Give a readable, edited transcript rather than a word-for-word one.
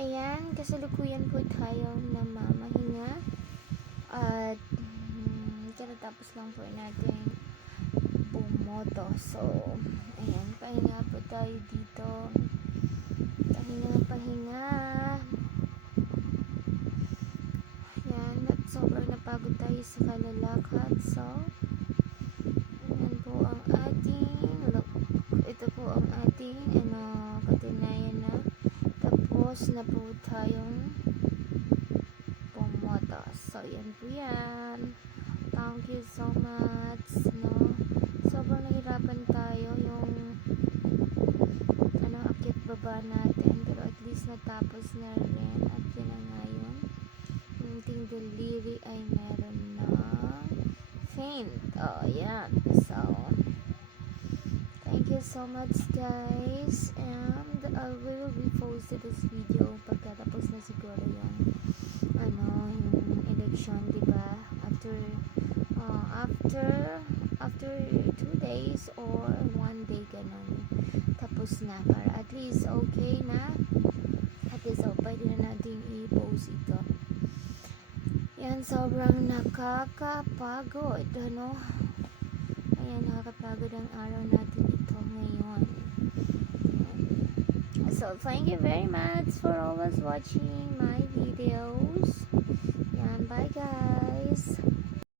Ayan, kasalukuyan po tayong namamahinga at katatapos lang po natin bumoto. So, ayan, pahinga po tayo dito. Pahinga. Ayan, at sobrang napagod tayo sa kalalakad. So, ayan po ang ito po ang ating katunayan na tapos na po tayong pumoto. So, yan po yan. Thank you so much. No? Sobrang nahirapan tayo yung akyat baba natin. Pero at least natapos na rin. At yun na ngayon. Yung ting daliri ay meron na faint. Oh, yan. So, thank you so much guys, and I will be posting this video pagkatapos na siguro yung yung election, diba? After 2 days or 1 day ganun, tapos na, para at least okay na, at least pwede na natin i-post ito. Yan, sobrang nakakapagod, ayan, nakakapagod ang araw natin ito ngayon. So, thank you very much for always watching my videos. Yan, bye guys.